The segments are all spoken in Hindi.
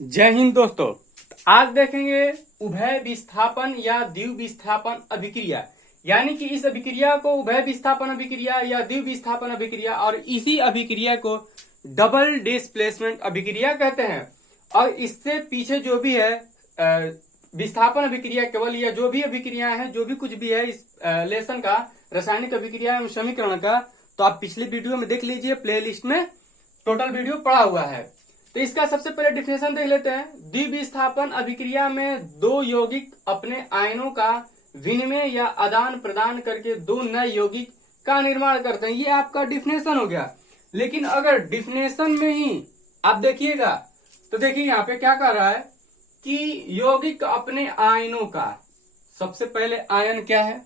जय हिंद दोस्तों। आज देखेंगे उभय विस्थापन या द्विव विस्थापन अभिक्रिया, यानी कि इस अभिक्रिया को उभय विस्थापन अभिक्रिया या द्विव विस्थापन अभिक्रिया और इसी अभिक्रिया को डबल डिस्प्लेसमेंट अभिक्रिया कहते हैं। और इससे पीछे जो भी है विस्थापन अभिक्रिया केवल, या जो भी अभिक्रिया है, जो भी कुछ भी है इस लेसन का, रासायनिक अभिक्रिया एवं समीकरण का, तो आप पिछले वीडियो में देख लीजिए, प्लेलिस्ट में टोटल वीडियो पड़ा हुआ है। तो इसका सबसे पहले डिफिनेशन देख लेते हैं। द्विविस्थापन अभिक्रिया में दो यौगिक अपने आयनों का विनिमय या आदान प्रदान करके दो नए यौगिक का निर्माण करते हैं। ये आपका डिफिनेशन हो गया। लेकिन अगर डिफिनेशन में ही आप देखिएगा तो देखिए यहाँ पे क्या कर रहा है कि यौगिक अपने आयनों का, सबसे पहले आयन क्या है?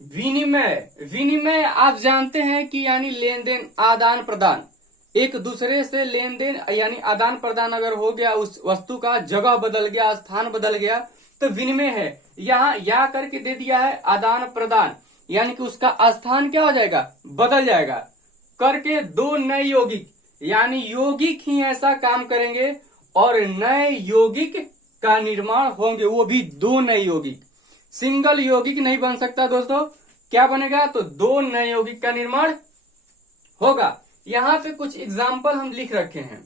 विनिमय। विनिमय आप जानते हैं कि यानी लेन देन, आदान प्रदान, एक दूसरे से लेन देन यानी आदान प्रदान अगर हो गया, उस वस्तु का जगह बदल गया, स्थान बदल गया, तो विनिमय है। यहाँ या करके दे दिया है आदान प्रदान, यानी कि उसका स्थान क्या हो जाएगा? बदल जाएगा। करके दो नए यौगिक, यानी यौगिक ही ऐसा काम करेंगे और नए यौगिक का निर्माण होंगे, वो भी दो नए यौगिक। सिंगल यौगिक नहीं बन सकता दोस्तों। क्या बनेगा? तो दो नए यौगिक का निर्माण होगा। यहाँ पे कुछ एग्जाम्पल हम लिख रखे हैं।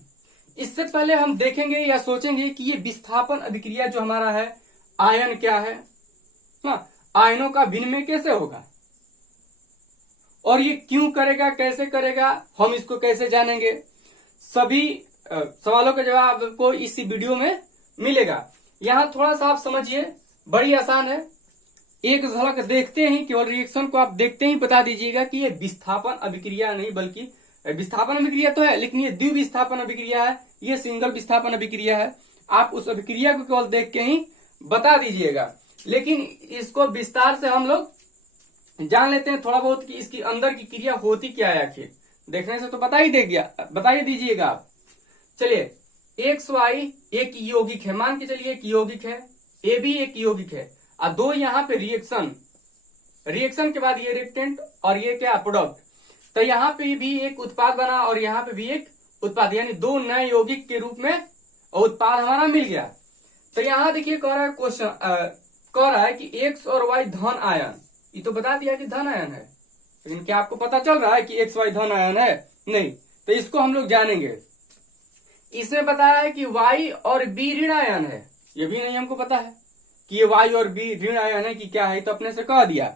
इससे पहले हम देखेंगे या सोचेंगे कि ये विस्थापन अभिक्रिया जो हमारा है, आयन क्या है, आयनों का विनिमय कैसे होगा और ये क्यों करेगा, कैसे करेगा, हम इसको कैसे जानेंगे। सभी सवालों का जवाब आपको इसी वीडियो में मिलेगा। यहाँ थोड़ा सा आप समझिए, बड़ी आसान है। एक झलक देखते ही, केवल रिएक्शन को आप देखते ही बता दीजिएगा कि ये विस्थापन अभिक्रिया नहीं, बल्कि विस्थापन अभिक्रिया तो है, लेकिन ये द्विव विस्थापन अभिक्रिया है, ये सिंगल विस्थापन अभिक्रिया है। आप उस अभिक्रिया को केवल देख के ही बता दीजिएगा। लेकिन इसको विस्तार से हम लोग जान लेते हैं थोड़ा बहुत कि इसकी अंदर की क्रिया होती क्या है। आखिर देखने से तो बता ही दीजिएगा आप। चलिए, एक्स वाई एक यौगिक है, मान के चलिए एक यौगिक है, ए भी एक यौगिक है, और दो यहाँ पे रिएक्शन के बाद ये रिएक्टेंट और ये क्या, प्रोडक्ट। तो यहाँ पे भी एक उत्पाद बना और यहाँ पे भी एक उत्पाद, यानी दो नए यौगिक के रूप में उत्पाद हमारा मिल गया। तो यहाँ देखिए कह रहा है क्वेश्चन, कह रहा है कि एक्स और वाई धन आयन। ये तो बता दिया कि धन आयन है, लेकिन क्या आपको पता चल रहा है कि एक्स वाई धन आयन है? नहीं। तो इसको हम लोग जानेंगे। इसमें बताया है कि वाई और बी ऋण आयन है, ये भी नहीं हमको पता है कि ये वाई और बी ऋण आयन है कि क्या है, तो अपने से कह दिया।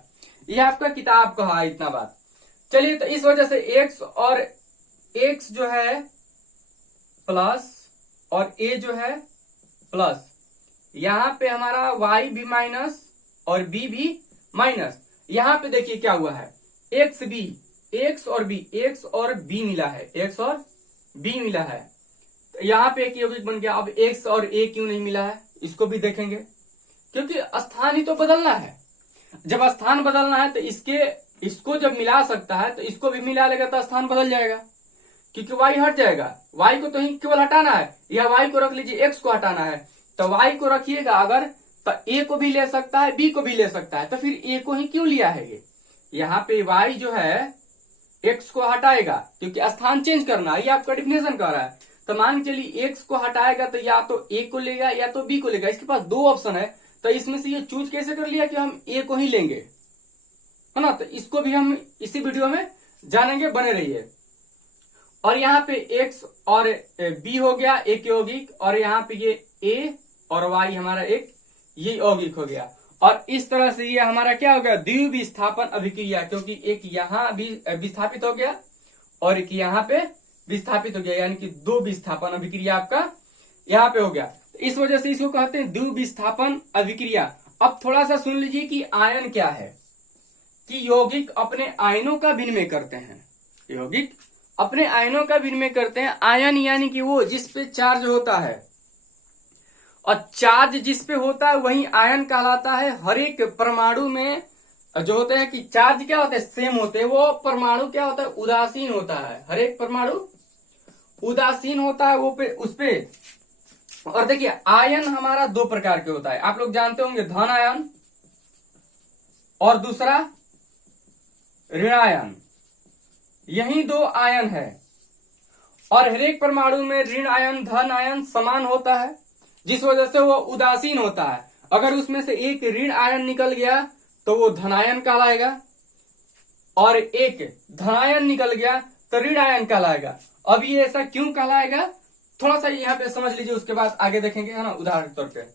ये आपका किताब कहा है इतना बात। चलिए, तो इस वजह से एक्स जो है प्लस और ए जो है प्लस, यहां पे हमारा वाई भी माइनस और बी भी माइनस। यहां पे देखिए क्या हुआ है, एक्स और बी मिला है, एक्स और बी मिला है। तो यहां पे एक यौगिक बन गया। अब एक्स और ए क्यों नहीं मिला है, इसको भी देखेंगे, क्योंकि स्थान ही तो बदलना है। जब स्थान बदलना है तो इसको जब मिला सकता है तो इसको भी मिला लेगा तो स्थान बदल जाएगा, क्योंकि वाई हट जाएगा। वाई को तो ही केवल हटाना है, या वाई को रख लीजिए, एक्स को हटाना है तो वाई को रखिएगा अगर, तो ए को भी ले सकता है, बी को भी ले सकता है, तो फिर ए को ही क्यों लिया है? ये यहाँ पे वाई जो है एक्स को हटाएगा, क्योंकि स्थान चेंज करना है, ये आपका डिफिनेशन कर रहा है। तो मान के चलिए एक्स को हटाएगा तो या तो ए को लेगा या तो बी को लेगा। इसके पास दो ऑप्शन है, तो इसमें से ये चूज कैसे कर लिया कि हम ए को ही लेंगे, है ना। तो इसको भी हम इसी वीडियो में जानेंगे, बने रहिए। और यहाँ पे एक्स और बी हो गया एक यौगिक, और यहाँ पे ये ए और वाई हमारा एक ये यौगिक हो गया। और इस तरह से ये हमारा क्या हो गया, द्विव विस्थापन अभिक्रिया, क्योंकि एक यहाँ भी विस्थापित हो गया और एक यहाँ पे विस्थापित हो गया, यानी कि दो विस्थापन अभिक्रिया आपका यहाँ पे हो गया। इस वजह से इसको कहते हैं द्विव विस्थापन अभिक्रिया। अब थोड़ा सा सुन लीजिए कि आयन क्या है, कि यौगिक अपने आयनों का विनिमय करते हैं। यौगिक अपने आयनों का विनिमय करते हैं। आयन यानी कि वो जिस पे चार्ज होता है, और चार्ज जिस पे होता है वही आयन कहलाता है। हर एक परमाणु में जो होते हैं कि चार्ज क्या होते हैं, सेम होते हैं, वो परमाणु क्या होता है, उदासीन होता है। हर एक परमाणु उदासीन होता है वो पे, उस पे। और देखिए आयन हमारा दो प्रकार के होता है, आप लोग जानते होंगे, धन आयन और दूसरा ऋण आयन। यही दो आयन है। और हर एक परमाणु में ऋण आयन धन आयन समान होता है, जिस वजह से वो उदासीन होता है। अगर उसमें से एक ऋण आयन निकल गया तो वो धनायन कहलाएगा, और एक धनायन निकल गया तो ऋण आयन कहलाएगा। अब ये ऐसा क्यों कहलाएगा, थोड़ा सा यहाँ पे समझ लीजिए, उसके बाद आगे देखेंगे, है ना। उदाहरण के तौर पे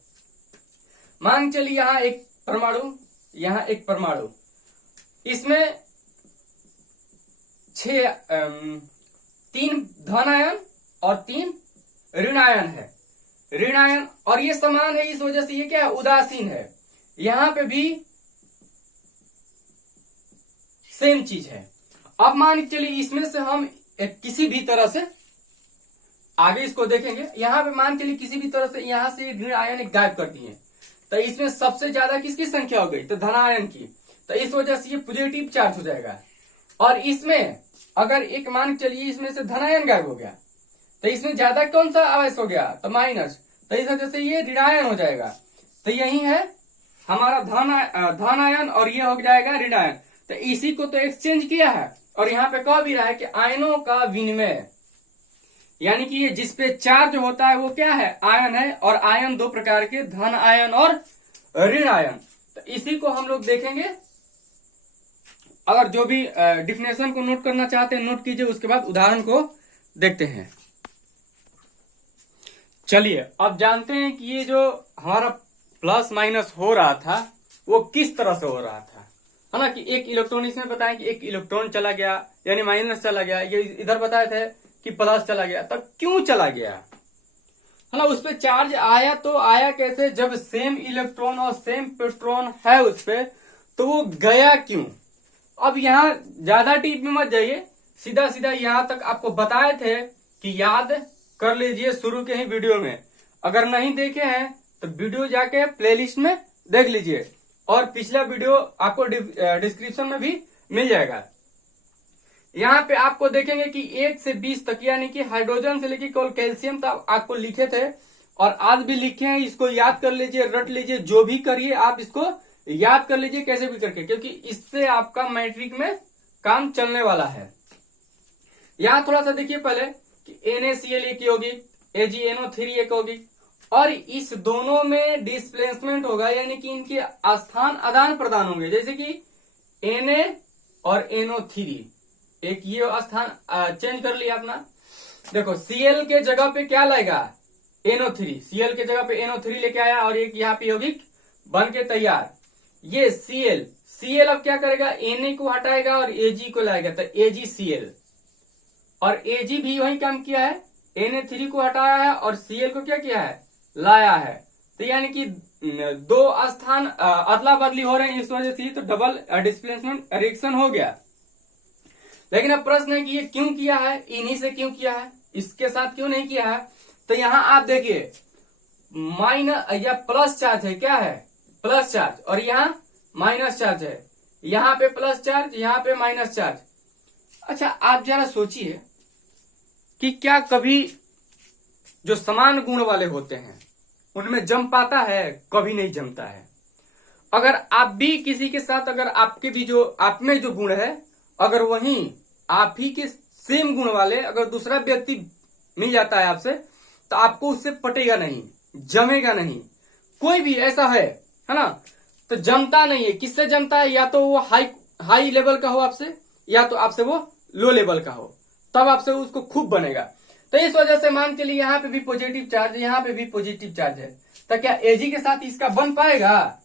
मान चलिए यहाँ एक परमाणु, यहाँ एक परमाणु, इसमें 3 धन आयन और 3 ऋण आयन है, ऋण आयन, और ये समान है, इस वजह से ये क्या है, उदासीन है। यहां पे भी सेम चीज है। अब मान के चलिए इसमें से हम किसी भी तरह से, आगे इसको देखेंगे, यहां पे मान के लिए किसी भी तरह से यहां से ऋण आयन एक गायब कर दिए, तो इसमें सबसे ज्यादा किसकी संख्या हो गई, तो धन आयन की, तो इस वजह से ये पॉजिटिव चार्ज हो जाएगा। और इसमें अगर एक मान के चलिए इसमें से धन आयन गायब हो गया, तो इसमें ज्यादा कौन सा आवेश हो गया, तो माइनस, तो इस वजह से ये ऋणायन हो जाएगा। तो यही है हमारा धन आयन, और ये हो जाएगा ऋणायन। तो इसी को तो एक्सचेंज किया है, और यहाँ पे कह भी रहा है कि आयनों का विनिमय, यानी कि ये जिस पे चार्ज होता है वो क्या है, आयन है। और आयन 2 प्रकार के, धन आयन और ऋण आयन। तो इसी को हम लोग देखेंगे। अगर जो भी डिफिनेशन को नोट करना चाहते हैं नोट कीजिए, उसके बाद उदाहरण को देखते हैं। चलिए अब जानते हैं कि ये जो हमारा प्लस माइनस हो रहा था वो किस तरह से हो रहा था, है ना। कि एक इलेक्ट्रॉन, इसमें बताया कि एक इलेक्ट्रॉन चला गया यानी माइनस चला गया, ये इधर बताए थे कि प्लस चला गया, तब क्यों चला गया, है ना। उस पर चार्ज आया तो आया कैसे, जब सेम इलेक्ट्रॉन और सेम प्रोटॉन है उस पर, तो वो गया क्यों। अब यहाँ ज्यादा डीप में मत जाइए, सीधा सीधा यहाँ तक आपको बताए थे कि याद कर लीजिए शुरू के ही वीडियो में। अगर नहीं देखे हैं तो वीडियो जाके प्लेलिस्ट में देख लीजिए, और पिछला वीडियो आपको डिस्क्रिप्शन में भी मिल जाएगा। यहाँ पे आपको देखेंगे कि 1 से 20 तक, यानी कि हाइड्रोजन से लेकर केवल कैल्शियम तक आपको लिखे थे, और आज भी लिखे हैं। इसको याद कर लीजिए, रट लीजिए, जो भी करिए आप इसको याद कर लीजिए कैसे भी करके, क्योंकि इससे आपका मैट्रिक में काम चलने वाला है। यहाँ थोड़ा सा देखिए पहले कि NaCl एक यौगिक, AgNO3 एक यौगिक, और इस दोनों में डिस्प्लेसमेंट होगा, यानी कि इनके स्थान आदान प्रदान होंगे। जैसे कि Na और NO3, एक ये स्थान चेंज कर लिया अपना। देखो Cl के जगह पे क्या लाएगा, NO3, Cl के जगह पे NO3 लेके आया, और एक यहाँ पे यौगिक बन के तैयार। ये Cl अब क्या करेगा, Na को हटाएगा और Ag को लाएगा, तो AgCl, और Ag भी वही काम किया है, Na3 को हटाया है और Cl को क्या किया है, लाया है। तो यानी कि 2 स्थान अदला बदली हो रहे हैं, इस वजह से तो डबल डिस्प्लेसमेंट रिएक्शन हो गया। लेकिन अब प्रश्न है कि ये क्यों किया है, इन्हीं से क्यों किया है, इसके साथ क्यों नहीं किया है। तो यहाँ आप देखिए माइनस या प्लस चार्ज है, क्या है, प्लस चार्ज, और यहाँ माइनस चार्ज है। यहाँ पे प्लस चार्ज, यहाँ पे माइनस चार्ज। अच्छा आप जरा सोचिए कि क्या कभी जो समान गुण वाले होते हैं उनमें जम पाता है, कभी नहीं जमता है। अगर आप भी किसी के साथ, अगर आपके भी जो आप में जो गुण है, अगर वही आप ही के सेम गुण वाले अगर दूसरा व्यक्ति मिल जाता है आपसे, तो आपको उससे पटेगा नहीं, जमेगा नहीं। कोई भी ऐसा है ना, तो जमता नहीं है। किससे जमता है, या तो वो हाई लेवल का हो आपसे, या तो आपसे वो लो लेवल का हो, तब आपसे उसको खूब बनेगा। तो इस वजह से मान के लिए यहाँ पे भी पॉजिटिव चार्ज है, यहाँ पे भी पॉजिटिव चार्ज है, तो क्या Ag के साथ इसका बन पाएगा,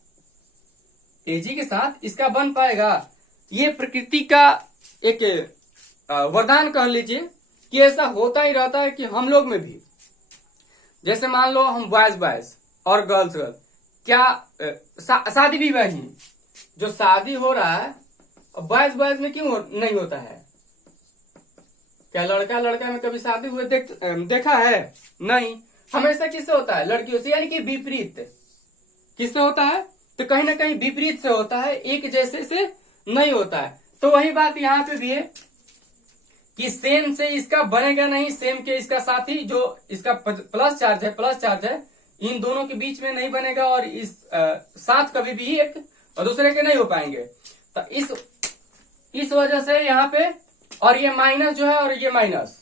Ag के साथ इसका बन पाएगा। ये प्रकृति का एक वरदान कह लीजिए कि ऐसा होता ही रहता है कि हम लोग में भी, जैसे मान लो हम बॉयज और गर्ल्स, क्या शादी भी वही, जो शादी हो रहा है बॉयज में क्यों नहीं होता है, क्या लड़का में कभी शादी हुए देखा है, नहीं। हमेशा किससे होता है, लड़कियों से, यानी कि विपरीत किससे होता है, तो कहीं ना कहीं विपरीत से होता है, एक जैसे से नहीं होता है। तो वही बात यहाँ पे भी है कि सेम से इसका बनेगा नहीं, सेम के इसका साथी जो इसका प्लस चार्ज है, इन दोनों के बीच में नहीं बनेगा, और इस साथ कभी भी एक और दूसरे के नहीं हो पाएंगे। तो इस वजह से यहाँ पे, और ये माइनस जो है और ये माइनस,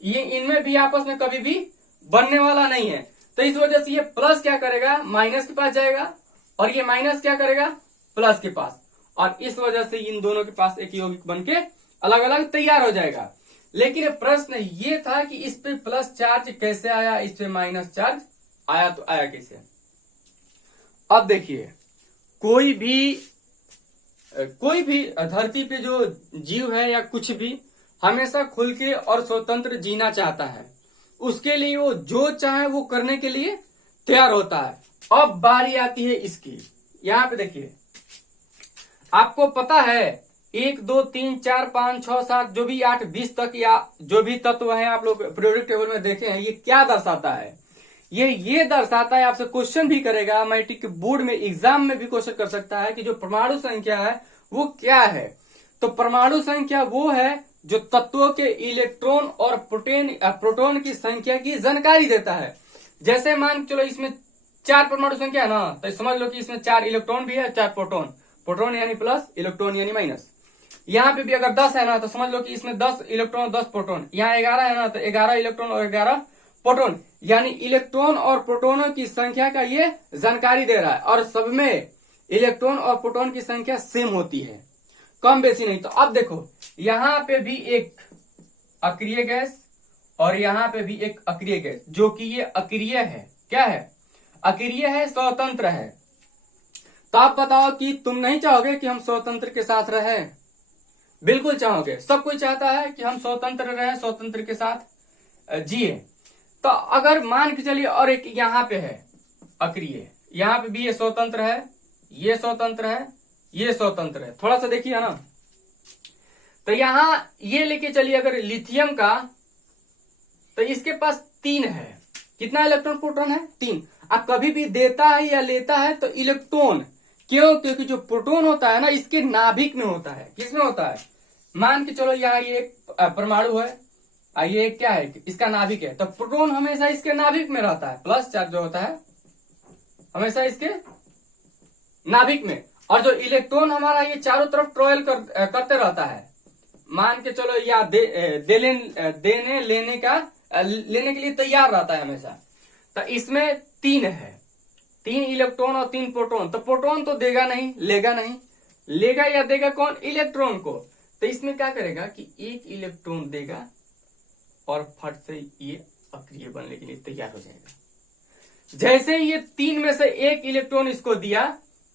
ये इनमें भी आपस में कभी भी बनने वाला नहीं है। तो इस वजह से ये प्लस क्या करेगा, माइनस के पास जाएगा, और ये माइनस क्या करेगा, प्लस के पास, और इस वजह से इन दोनों के पास एक यौगिक बन के अलग अलग तैयार हो जाएगा। लेकिन प्रश्न ये था कि इस पे प्लस चार्ज कैसे आया, इस पे माइनस चार्ज आया, तो आया कैसे। अब देखिए, कोई भी धरती पे जो जीव है या कुछ भी हमेशा खुल के और स्वतंत्र जीना चाहता है, उसके लिए वो जो चाहे वो करने के लिए तैयार होता है। अब बारी आती है इसकी, यहां पे देखिए, आपको पता है 1 2 3 4 5 6 7 जो भी 8 20 तक या जो भी तत्व है आप लोग पीरियोडिक टेबल में देखे हैं, ये क्या दर्शाता है, ये दर्शाता है, आपसे क्वेश्चन भी करेगा, मैट्रिक के बोर्ड में एग्जाम में भी क्वेश्चन कर सकता है कि जो परमाणु संख्या है वो क्या है। तो परमाणु संख्या वो है जो तत्वों के इलेक्ट्रॉन और प्रोटॉन की संख्या की जानकारी देता है। जैसे मान चलो इसमें 4 परमाणु संख्या है ना, तो समझ लो कि इसमें 4 इलेक्ट्रॉन भी है, 4 प्रोटॉन यानी प्लस, इलेक्ट्रॉन यानी माइनस। यहाँ पे भी अगर 10 है ना, तो समझ लो कि इसमें 10 इलेक्ट्रॉन 10 प्रोटॉन। यहाँ 11 है ना, तो 11 इलेक्ट्रॉन और 11 प्रोटॉन, यानी इलेक्ट्रॉन और प्रोटॉनों की संख्या का ये जानकारी दे रहा है। और सब में इलेक्ट्रॉन और प्रोटॉन की संख्या सेम होती है, कम बेसी नहीं। तो अब देखो, यहां पे भी एक अक्रिय गैस और यहां पे भी एक अक्रिय गैस, जो कि ये अक्रिय है, क्या है, अक्रिय है, स्वतंत्र है। तो आप बताओ कि तुम नहीं चाहोगे कि हम स्वतंत्र के साथ रहें? बिल्कुल चाहोगे, सब कोई चाहता है कि हम स्वतंत्र रहें, स्वतंत्र के साथ जिए। तो अगर मान के चलिए और एक यहां पे है अक्रिय, यहां पे भी ये स्वतंत्र है, ये स्वतंत्र है, ये स्वतंत्र है, थोड़ा सा देखिए ना। तो यहां ये लेके चलिए अगर लिथियम का, तो इसके पास 3 है, कितना इलेक्ट्रॉन प्रोटॉन है, 3। अब कभी भी देता है या लेता है तो इलेक्ट्रॉन, क्यों, क्योंकि जो प्रोटॉन होता है ना इसके नाभिक में होता है। किसमें होता है, मान के चलो यहाँ ये एक परमाणु है, ये क्या है, इसका नाभिक है, तो प्रोटॉन हमेशा इसके नाभिक में रहता है, प्लस चार्ज जो होता है हमेशा इसके नाभिक में। और जो इलेक्ट्रॉन हमारा ये चारों तरफ ट्रॉयल करते रहता है, मान के चलो या देने लेने के लिए तैयार रहता है हमेशा। तो इसमें 3 है, 3 इलेक्ट्रॉन और 3 प्रोटॉन। तो प्रोटॉन तो देगा नहीं, लेगा नहीं, लेगा या देगा कौन, इलेक्ट्रॉन को। तो इसमें क्या करेगा कि 1 इलेक्ट्रॉन देगा और फट से ये अक्रिय बनने के लिए तैयार हो जाएगा। जैसे ये 3 में से 1 इलेक्ट्रॉन इसको दिया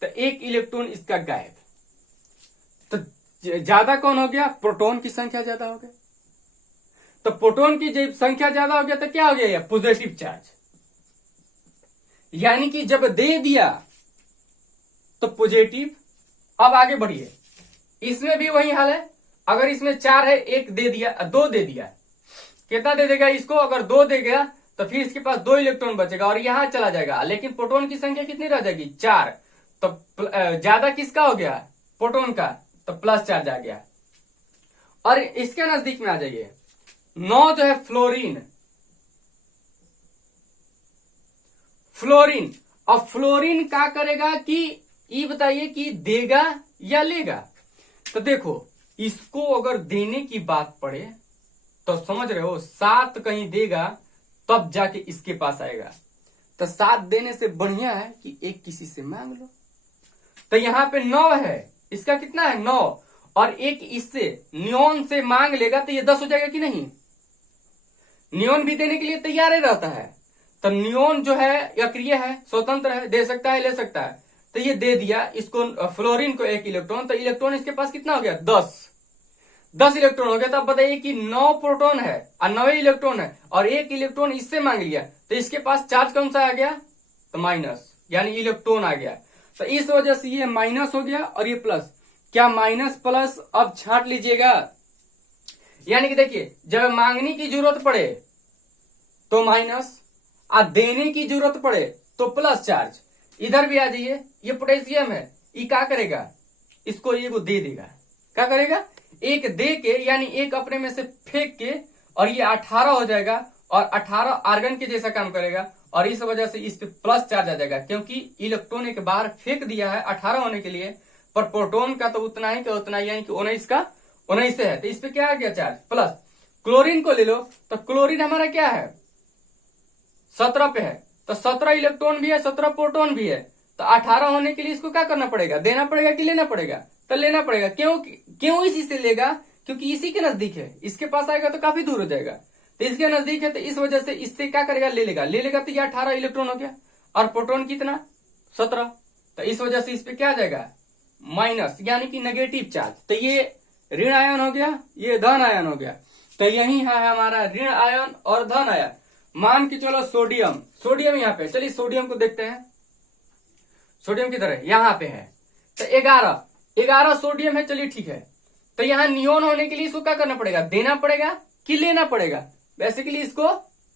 तो 1 इलेक्ट्रॉन इसका गायब। तो ज्यादा कौन हो गया, प्रोटॉन की संख्या ज्यादा हो गया। तो प्रोटॉन की जब संख्या ज्यादा हो गया तो क्या हो गया, पॉजिटिव चार्ज। यानी कि जब दे दिया तो पॉजिटिव। अब आगे बढ़िए, इसमें भी वही हाल है। अगर इसमें 4 है, 1 दे दिया, 2 दे दिया, कितना दे देगा इसको, अगर 2 दे गया तो फिर इसके पास 2 इलेक्ट्रॉन बचेगा और यहां चला जाएगा। लेकिन प्रोटॉन की संख्या कितनी रह जाएगी, 4। तो ज्यादा किसका हो गया, प्रोटॉन का, तो प्लस चार्ज आ गया। और इसके नजदीक में आ जाइए, 9 जो है फ्लोरीन। अब फ्लोरीन क्या करेगा कि ये बताइए कि देगा या लेगा। तो देखो, इसको अगर देने की बात पड़े तो समझ रहे हो, 7 कहीं देगा तब जाके इसके पास आएगा। तो 7 देने से बढ़िया है कि 1 किसी से मांग लो। तो यहां पे 9 है, इसका कितना है, 9, और 1 इससे नियोन से मांग लेगा तो ये 10 हो जाएगा कि नहीं। नियोन भी देने के लिए तैयार ही रहता है। तो नियोन जो है अक्रिय है, स्वतंत्र है, दे सकता है, ले सकता है। तो ये दे दिया इसको, फ्लोरीन को 1 इलेक्ट्रॉन। तो इलेक्ट्रॉन इसके पास कितना हो गया, 10 इलेक्ट्रॉन हो गया। तो अब बताइए कि 9 प्रोटॉन है और 9 इलेक्ट्रॉन है और 1 इलेक्ट्रॉन इससे मांग लिया, तो इसके पास चार्ज कौन सा आ गया, तो माइनस, यानी इलेक्ट्रॉन आ गया। तो इस वजह से ये माइनस हो गया और ये प्लस। क्या माइनस प्लस अब छांट लीजिएगा। यानी कि देखिए, जब मांगने की जरूरत पड़े तो माइनस, और देने की जरूरत पड़े तो प्लस चार्ज। इधर भी आ जाइए, ये पोटेशियम है, ये क्या करेगा, इसको ये दे देगा। क्या करेगा, 1 दे के, यानी 1 अपने में से फेंक के, और ये 18 हो जाएगा और 18 आर्गन के जैसा काम करेगा। और इस वजह से इस पे प्लस चार्ज आ जाएगा, क्योंकि इलेक्ट्रॉन एक बार फेंक दिया है 18 होने के लिए, पर प्रोटॉन का तो उतना ही का उतना, यानी कि 19 का 19 से है। तो इस पे क्या आ गया चार्ज, प्लस। क्लोरीन को ले लो तो क्लोरीन हमारा क्या है 17 पे है, तो 17 इलेक्ट्रॉन भी है 17 प्रोटॉन भी है, तो 18 होने के लिए इसको क्या करना पड़ेगा, देना पड़ेगा कि लेना पड़ेगा, तो लेना पड़ेगा। क्यों क्यों इसी से लेगा, क्योंकि इसी के नजदीक है, इसके पास आएगा तो काफी दूर हो जाएगा, तो इसके नजदीक है तो इस वजह से इससे क्या करेगा, ले लेगा तो ये 18 इलेक्ट्रॉन हो गया, और प्रोटॉन कितना 17, तो इस वजह से इस पे क्या आ जाएगा माइनस, यानी कि नेगेटिव चार्ज, तो ये ऋण आयन हो गया, ये धन आयन हो गया, तो यही है हमारा ऋण आयन और धन आयन। मान के चलो सोडियम यहाँ पे, चलिए सोडियम को देखते हैं, सोडियम किधर है, यहाँ पे है, तो 11 सोडियम है, चलिए ठीक है, तो यहाँ नियोन होने के लिए इसको क्या करना पड़ेगा, देना पड़ेगा कि लेना पड़ेगा, बेसिकली इसको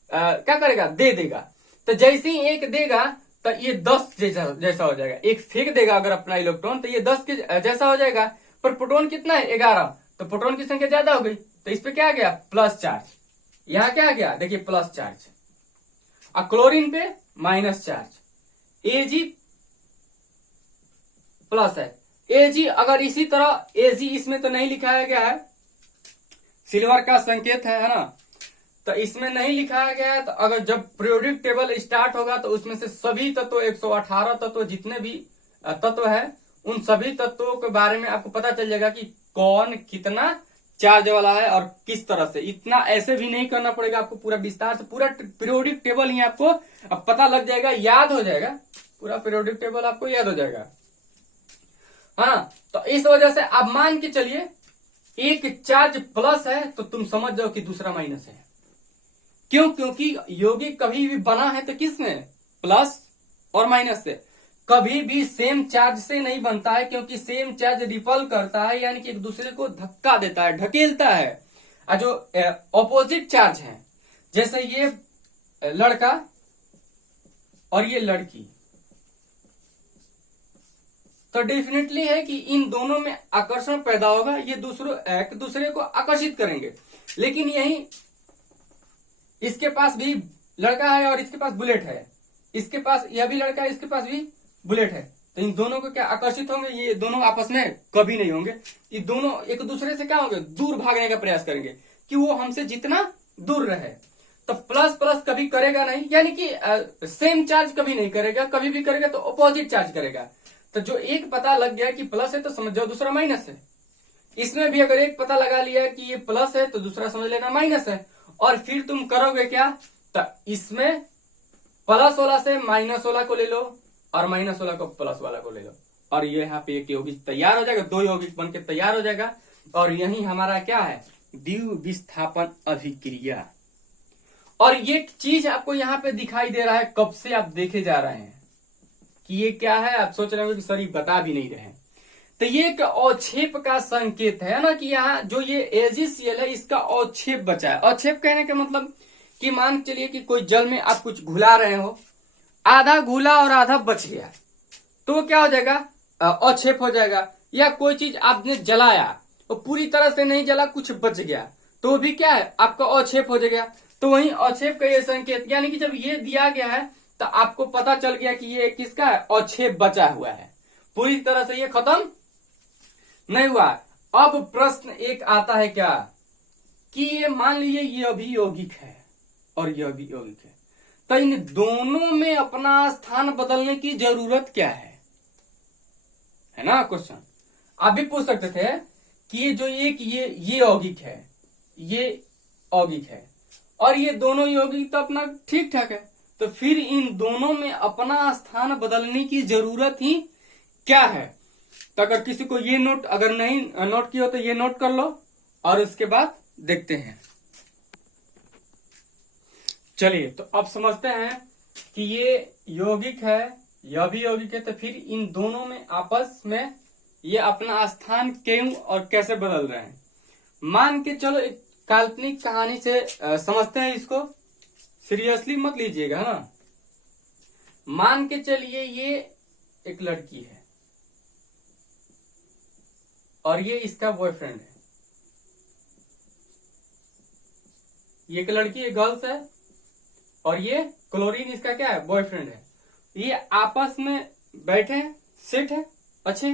क्या करेगा, दे देगा, तो जैसे ही एक देगा तो ये 10 जैसा हो जाएगा, एक फेंक देगा अगर अपना इलेक्ट्रॉन तो ये 10 के जैसा हो जाएगा, पर प्रोटॉन कितना है 11, तो प्रोटॉन की संख्या ज्यादा हो गई, तो इस पे क्या आ गया प्लस चार्ज, यहां क्या आ गया देखिए प्लस चार्ज, और क्लोरीन पे माइनस चार्ज, एजी प्लस है, एजी अगर इसी तरह एजी इसमें तो नहीं लिखाया गया है, सिल्वर का संकेत है ना, तो इसमें नहीं लिखाया गया है, तो अगर जब पीरियोडिक टेबल स्टार्ट होगा तो उसमें से सभी तत्व 118 तत्व जितने भी तत्व है उन सभी तत्वों के बारे में आपको पता चल जाएगा कि कौन कितना चार्ज वाला है और किस तरह से, इतना ऐसे भी नहीं करना पड़ेगा आपको, पूरा विस्तार से पूरा पीरियोडिक टेबल ही आपको अब पता लग जाएगा, याद हो जाएगा, पूरा पीरियोडिक टेबल आपको याद हो जाएगा। हाँ, तो इस वजह से आप मान के चलिए एक चार्ज प्लस है तो तुम समझ जाओ कि दूसरा माइनस है, क्यों, क्योंकि यौगिक कभी भी बना है तो किस में, प्लस और माइनस से, कभी भी सेम चार्ज से नहीं बनता है, क्योंकि सेम चार्ज रिपल करता है, यानी कि एक दूसरे को धक्का देता है, ढकेलता है, और जो ऑपोजिट चार्ज है, जैसे ये लड़का और ये लड़की, तो डेफिनेटली है कि इन दोनों में आकर्षण पैदा होगा, ये एक दूसरे को आकर्षित करेंगे, लेकिन यही इसके पास भी लड़का है और इसके पास बुलेट है, इसके पास यह भी लड़का है, इसके पास भी बुलेट है, तो इन दोनों को क्या आकर्षित होंगे, ये दोनों आपस में कभी नहीं होंगे, ये दोनों एक दूसरे से क्या होंगे, दूर भागने का प्रयास करेंगे कि वो हमसे जितना दूर रहे, तो प्लस प्लस कभी करेगा नहीं, यानी कि सेम चार्ज कभी नहीं करेगा, कभी भी करेगा तो अपोजिट चार्ज करेगा, तो जो एक पता लग गया कि प्लस है तो समझ जाओ दूसरा माइनस है, इसमें भी अगर एक पता लगा लिया कि ये प्लस है तो दूसरा समझ लेना माइनस है, और फिर तुम करोगे क्या, तो इसमें प्लस वाला से माइनस वाला को ले लो और माइनस वाला को प्लस वाला को ले लो, और ये यहाँ पे एक यौगिक तैयार हो जाएगा, दो यौगिक बनके तैयार हो जाएगा, और यही हमारा क्या है द्विविस्थापन अभिक्रिया। और ये चीज आपको यहाँ पे दिखाई दे रहा है, कब से आप देखे जा रहे हैं कि ये क्या है, आप सोच रहे होंगे कि सर ये बता भी नहीं रहे, तो ये एक अवक्षेप का संकेत है ना, कि यहाँ जो ये एजीसीएल है इसका अवक्षेप बचा है। अवक्षेप कहने का मतलब कि मान चलिए कि कोई जल में आप कुछ घुला रहे हो, आधा घुला और आधा बच गया, तो क्या हो जाएगा, अवक्षेप हो जाएगा, या कोई चीज आपने जलाया तो पूरी तरह से नहीं जला, कुछ बच गया, तो भी क्या है आपका अवक्षेप हो जाएगा, तो वही अवक्षेप का ये संकेत, यानी कि जब ये दिया गया है तो आपको पता चल गया कि ये किसका है, अवक्षेप बचा हुआ है, पूरी तरह से ये खत्म नहीं हुआ। अब प्रश्न एक आता है क्या, कि ये मान लीजिए ये भी यौगिक है और यह भी यौगिक है, तो इन दोनों में अपना स्थान बदलने की जरूरत क्या है ना क्वेश्चन। आप भी पूछ सकते थे कि ये जो एक ये यौगिक है, ये यौगिक है, और ये दोनों यौगिक तो अपना ठीक ठाक है, तो फिर इन दोनों में अपना स्थान बदलने की जरूरत ही क्या है। तो अगर किसी को ये नोट अगर नहीं नोट किया हो तो ये नोट कर लो, और उसके बाद देखते हैं। चलिए, तो अब समझते हैं कि ये यौगिक है, यह भी यौगिक है, तो फिर इन दोनों में आपस में ये अपना स्थान क्यों और कैसे बदल रहे हैं। मान के चलो एक काल्पनिक कहानी से समझते हैं इसको, सीरियसली मत लीजिएगा ना। मान के चलिए ये एक लड़की है और ये इसका बॉयफ्रेंड है, ये एक लड़की एक गर्ल्स है और ये क्लोरीन इसका क्या है, बॉयफ्रेंड है। ये आपस में बैठे हैं, सेट है, अच्छे,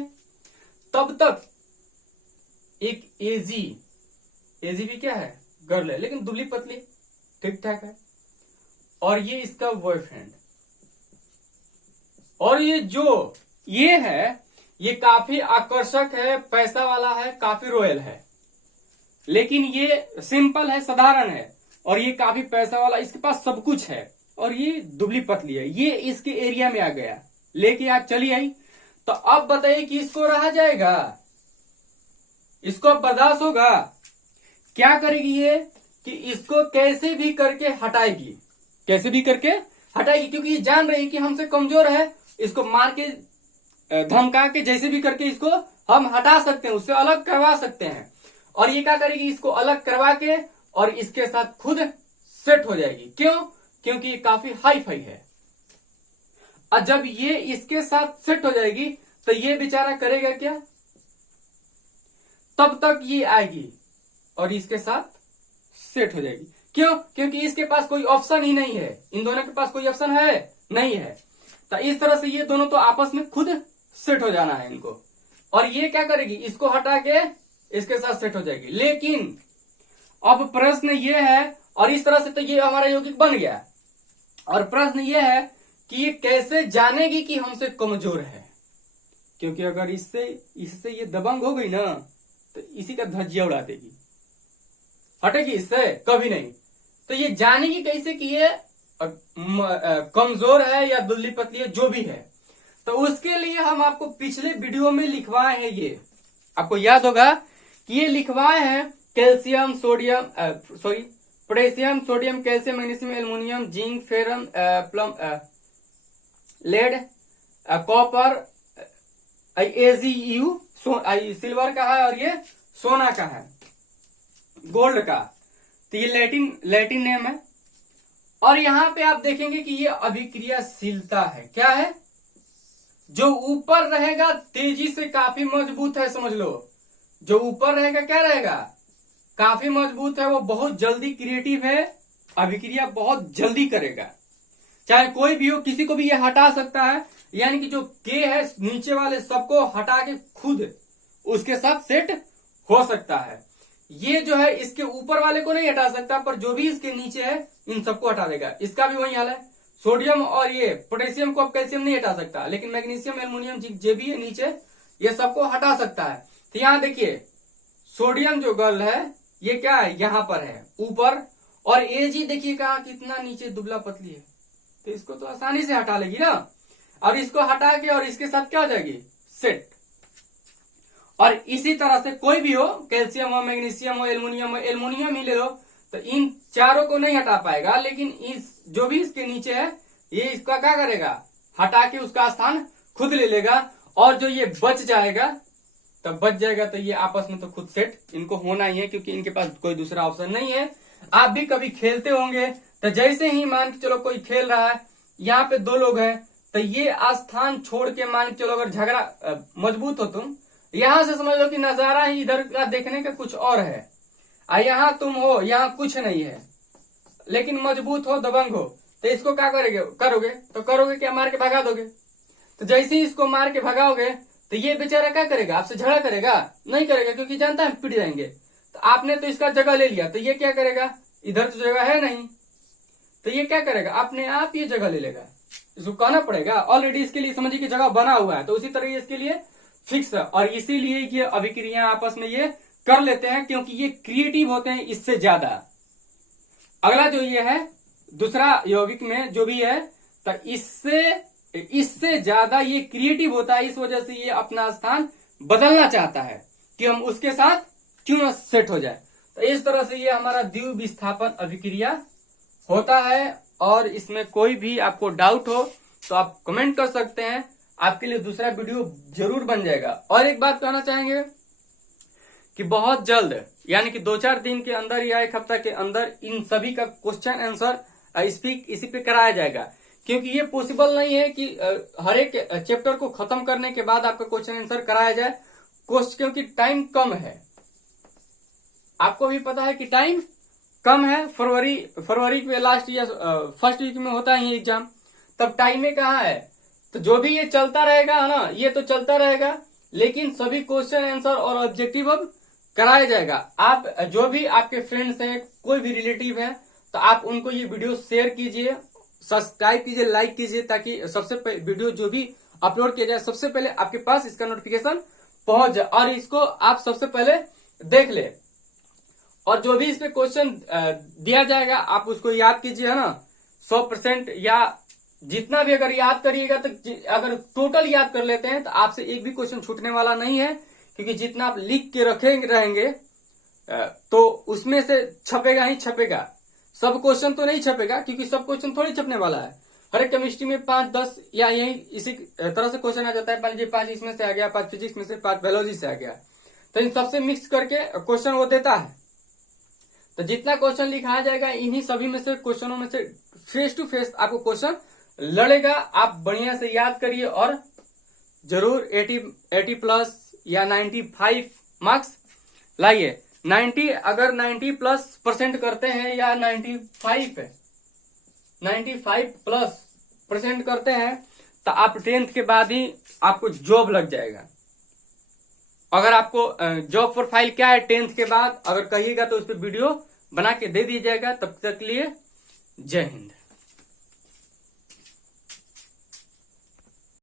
तब तक एक एजी भी क्या है, गर्ल है लेकिन दुबली पतली ठीक ठाक है, और ये इसका बॉयफ्रेंड, और ये है ये काफी आकर्षक है, पैसा वाला है, काफी रॉयल है, लेकिन ये सिंपल है, साधारण है, और ये काफी पैसा वाला, इसके पास सब कुछ है, और ये दुबली पतली है। ये इसके एरिया में आ गया, लेके आज चली आई, तो अब बताइए कि इसको रहा जाएगा, इसको अब बर्दाश्त होगा? क्या करेगी ये कि इसको कैसे भी करके हटाएगी, कैसे भी करके हटाएगी, क्योंकि ये जान रही कि हमसे कमजोर है, इसको मार के धमका के जैसे भी करके इसको हम हटा सकते हैं, उससे अलग करवा सकते हैं। और ये क्या करेगी, इसको अलग करवा के और इसके साथ खुद सेट हो जाएगी। क्यों? क्योंकि ये काफी हाई फाई है। और जब ये इसके साथ सेट हो जाएगी तो ये बेचारा करेगा क्या, तब तक ये आएगी और इसके साथ सेट हो जाएगी। क्यों? क्योंकि इसके पास कोई ऑप्शन ही नहीं है, इन दोनों के पास कोई ऑप्शन है नहीं है। तो इस तरह से ये दोनों तो आपस में खुद सेट हो जाना है इनको, और ये क्या करेगी, इसको हटा के इसके साथ सेट हो जाएगी। लेकिन अब प्रश्न ये है, और इस तरह से तो ये हमारा यौगिक बन गया, और प्रश्न ये है कि ये कैसे जानेगी कि हमसे कमजोर है, क्योंकि अगर इससे ये दबंग हो गई ना तो इसी का धज्जिया उड़ा देगी, हटेगी इससे कभी नहीं। तो ये जानेगी कैसे कि ये कमजोर है या दुबली पतली है, जो भी है। तो उसके लिए हम आपको पिछले वीडियो में लिखवाए हैं, ये आपको याद होगा कि ये लिखवाए हैं calcium sodium potassium sodium calcium magnesium aluminium zinc ferrum प्लम लेड कॉपर AgU सिल्वर का है, और ये सोना का है, गोल्ड का। तो ये लैटिन नेम है। और यहां पे आप देखेंगे कि ये अभिक्रियाशीलता है, क्या है, जो ऊपर रहेगा तेजी से काफी मजबूत है, समझ लो। जो ऊपर रहेगा क्या रहेगा, काफी मजबूत है, वो बहुत जल्दी क्रिएटिव है, अभिक्रिया बहुत जल्दी करेगा, चाहे कोई भी हो, किसी को भी ये हटा सकता है। यानी कि जो के है नीचे वाले सबको हटा के खुद उसके साथ सेट हो सकता है। ये जो है इसके ऊपर वाले को नहीं हटा सकता, पर जो भी इसके नीचे है इन सबको हटा देगा। इसका भी वही हाल है, सोडियम और ये पोटेशियम को अब कैल्शियम नहीं हटा सकता, लेकिन मैग्नीशियम एल्युमिनियम जिंक जो भी है नीचे ये सबको हटा सकता है। तो यहाँ देखिए सोडियम जो गर्ल है ये क्या है, यहाँ पर है ऊपर, और Ag देखिए कहा कितना नीचे दुबला पतली है, तो इसको तो आसानी से हटा लेगी ना। और इसको हटा के और इसके साथ क्या हो जाएगी, सेट। और इसी तरह से कोई भी हो, कैल्शियम हो, मैग्नीशियम हो, एल्युमिनियम ही ले लो, तो इन चारों को नहीं हटा पाएगा, लेकिन इस जो भी इसके नीचे है ये इसका क्या करेगा, हटा के उसका स्थान खुद ले लेगा। और जो ये बच जाएगा, तब बच जाएगा तो ये आपस में तो खुद सेट इनको होना ही है, क्योंकि इनके पास कोई दूसरा ऑप्शन नहीं है। आप भी कभी खेलते होंगे, तो जैसे ही मान के चलो कोई खेल रहा है, यहाँ पे दो लोग हैं, तो ये स्थान छोड़ के मान के चलो अगर झगड़ा मजबूत हो तुम, यहां से समझ लो कि नजारा ही इधर का देखने का कुछ और है, यहाँ तुम हो, यहाँ कुछ नहीं है, लेकिन मजबूत हो, दबंग हो, तो इसको क्या करोगे क्या, मार के भगा दोगे। तो जैसे ही इसको मार के भगाओगे तो ये बेचारा क्या करेगा, आपसे झगड़ा करेगा नहीं करेगा, क्योंकि जानता है पिट जाएंगे। तो आपने तो इसका जगह ले लिया, तो ये क्या करेगा, इधर तो जगह है नहीं, तो ये क्या करेगा, अपने आप ये जगह ले लेगा। इसको कहना पड़ेगा, ऑलरेडी इसके लिए समझिए कि जगह बना हुआ है, तो उसी तरह इसके लिए फिक्स है। और इसीलिए ये अभिक्रिया आपस में ये कर लेते हैं, क्योंकि ये क्रिएटिव होते हैं इससे ज्यादा। अगला जो ये है दूसरा यौगिक में जो भी है, तो इससे ज्यादा ये क्रिएटिव होता है, इस वजह से ये अपना स्थान बदलना चाहता है कि हम उसके साथ क्यों ना सेट हो जाए। तो इस तरह से ये हमारा द्विविस्थापन अभिक्रिया होता है। और इसमें कोई भी आपको डाउट हो तो आप कमेंट कर सकते हैं, आपके लिए दूसरा वीडियो जरूर बन जाएगा। और एक बात कहना चाहेंगे कि बहुत जल्द, यानी कि 2-4 दिन के अंदर या 1 हफ्ता के अंदर इन सभी का क्वेश्चन आंसर इसी पे कराया जाएगा, क्योंकि ये पॉसिबल नहीं है कि हर एक चैप्टर को खत्म करने के बाद आपका क्वेश्चन आंसर कराया जाए, क्योंकि टाइम कम है। आपको भी पता है कि टाइम कम है, फरवरी के लास्ट या फर्स्ट वीक में होता है एग्जाम, तब टाइम में कहाँ है। तो जो भी ये चलता रहेगा ना, ये तो चलता रहेगा, लेकिन सभी क्वेश्चन आंसर और ऑब्जेक्टिव अब कराया जाएगा। आप जो भी आपके फ्रेंड्स हैं, कोई भी रिलेटिव है, तो आप उनको ये वीडियो शेयर कीजिए, सब्सक्राइब कीजिए, लाइक कीजिए, ताकि सबसे वीडियो जो भी अपलोड किया जाए सबसे पहले आपके पास इसका नोटिफिकेशन पहुंच जाए और इसको आप सबसे पहले देख ले। और जो भी इस पे क्वेश्चन दिया जाएगा आप उसको याद कीजिए, है ना, 100%, या जितना भी अगर याद करिएगा तो अगर टोटल याद कर लेते हैं तो आपसे एक भी क्वेश्चन छूटने वाला नहीं है, क्योंकि जितना आप लिख के रहेंगे तो उसमें से छपेगा ही छपेगा। सब क्वेश्चन तो नहीं छपेगा, क्योंकि सब क्वेश्चन थोड़ी छपने वाला है। हर एक केमिस्ट्री में 5-10 या यही इसी तरह से क्वेश्चन आ जाता है। मान लीजिए 5 इसमें से आ गया, 5 फिजिक्स में से, 5 बायोलॉजी से आ गया, तो इन सबसे मिक्स करके क्वेश्चन वो देता है। तो जितना क्वेश्चन लिखा जाएगा इन्हीं सभी में से क्वेश्चनों में से फेस टू फेस आपको क्वेश्चन लड़ेगा। आप बढ़िया से याद करिए और जरूर 80 प्लस या 95 मार्क्स लाइए। 90 अगर 90+% करते हैं या 95+% करते हैं तो आप 10th के बाद ही आपको जॉब लग जाएगा। अगर आपको जॉब प्रोफाइल क्या है 10th के बाद अगर कहिएगा तो उस पर वीडियो बना के दे दीजिएगा। तब तक के लिए जय हिंद।